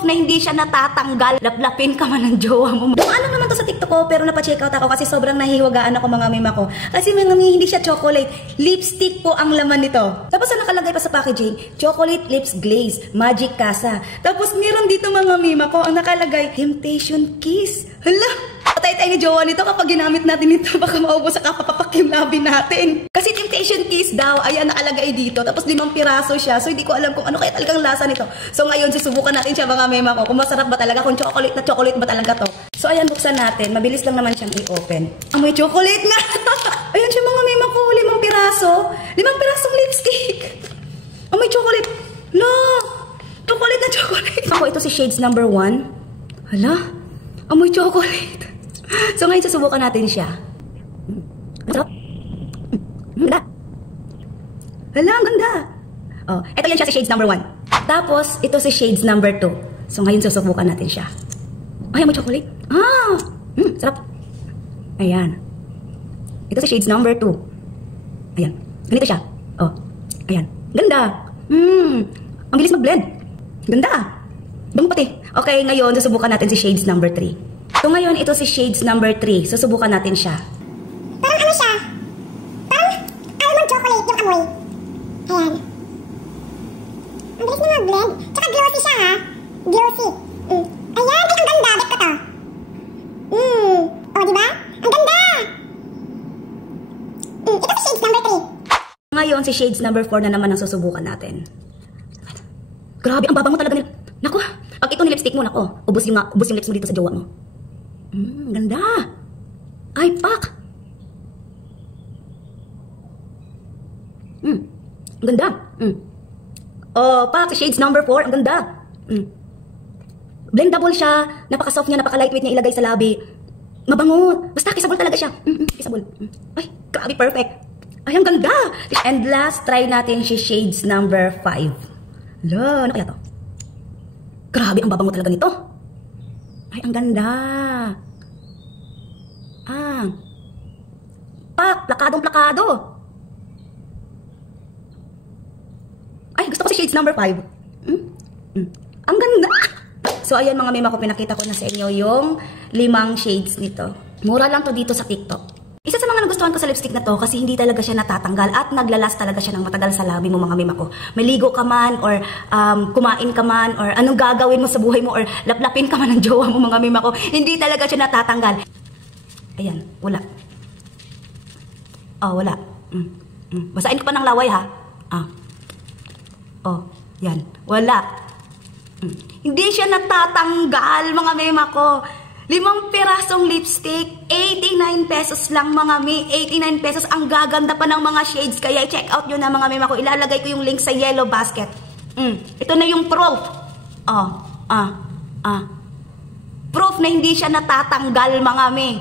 Proof na hindi siya natatanggal. Laplapin ka man ng jowa mo. Dumaan lang naman to sa TikTok ko, pero napacheck out ako kasi sobrang nahihiwagaan ako mga meme ko. Kasi mga meme, hindi siya chocolate. Lipstick po ang laman nito. Tapos ang nakalagay pa sa packaging, chocolate lips glaze, magic casa. Tapos meron dito mga meme ko, ang nakalagay, temptation kiss. Hala! Patay tayo ni jowa nito kapag ginamit natin ito, baka maubos sa kapapapak yung labi natin. Kasi temptation kiss daw, ayan nakalagay dito. Tapos 5 piraso siya, so hindi ko alam kung ano kaya talagang lasa nito. So ngayon, susubukan natin siya mga meme ko, kung masarap ba talaga, kung chocolate na chocolate ba talaga to. So ayan, buksan natin, mabilis lang naman siyang i-open. Amoy chocolate nga! Ayan siya mga meme ko, 5 piraso. 5 pirasong lipstick. Amoy chocolate. La! Chocolate na chocolate. Ako, ito si shades number 1. Hala? Amoy chocolate. So ngayon susubukan natin siya. Masarap. Ganda. Hala, ang ganda. Oh, ito yan siya si shades number 1. Tapos, ito si shades number 2. So ngayon susubukan natin siya. Ay, amoy chocolate. Ah! Sarap. Ayan. Ito si shades number 2. Ayan. Ganito siya. Oh. Ayan. Ganda. Ang bilis mag-blend. Ganda. Bango pati. Okay, ngayon susubukan natin si shades number 3. So ngayon, ito si shades number 3. Susubukan natin siya. Parang ano siya? Parang almond chocolate yung amoy. Ayan. Ang bilis na mag-blend. Tsaka glossy siya ha. Glossy. Ayan, ay ang ganda. Bet ko to. O, diba? Ang ganda! Ito si shades number 3. Ngayon, si shades number 4 na naman ang susubukan natin. Grabe, ang babango talaga nila. Naku, pag ito ni lipstick mo, naku, ubos yung lips mo dito sa jowa mo. Ganda. Ay, pak. Ang ganda. Oh, pak, si shades number 4, ang ganda. Blendable siya, napaka-soft niya, napaka-lightweight niya ilagay sa labi. Mabango. Basta kissable talaga siya. Kissable. Ay, grabe, perfect. Ay, ang ganda. And last, try natin si shades number 5. Hala, ano kaya to? Grabe, ang babango talaga nito. Ay, ang ganda. Pak, plakadong-plakado. Ay, gusto ko si shades number 5. Ang ganda. So, ayan mga meme ko, pinakita ko na sa inyo yung 5 shades nito. Mura lang to dito sa TikTok. Isa sa mga nagustuhan ko sa lipstick na to kasi hindi talaga siya natatanggal at naglalas talaga siya ng matagal sa labi mo mga meme ko. Maligo ka man or kumain ka man or anong gagawin mo sa buhay mo or laplapin ka man ng jowa mo mga meme ko, hindi talaga siya natatanggal. Ayan, wala. Oh, wala. Basahin ko pa ng laway ha. Oh, yan. Wala. Hindi siya natatanggal mga meme ko. 5 pirasong lipstick, 89 pesos lang mga me, 89 pesos. Ang gaganda pa ng mga shades, kaya check out nyo na mga meme ko. Ilalagay ko yung link sa yellow basket. Ito na yung proof. Proof na hindi siya natatanggal mga me.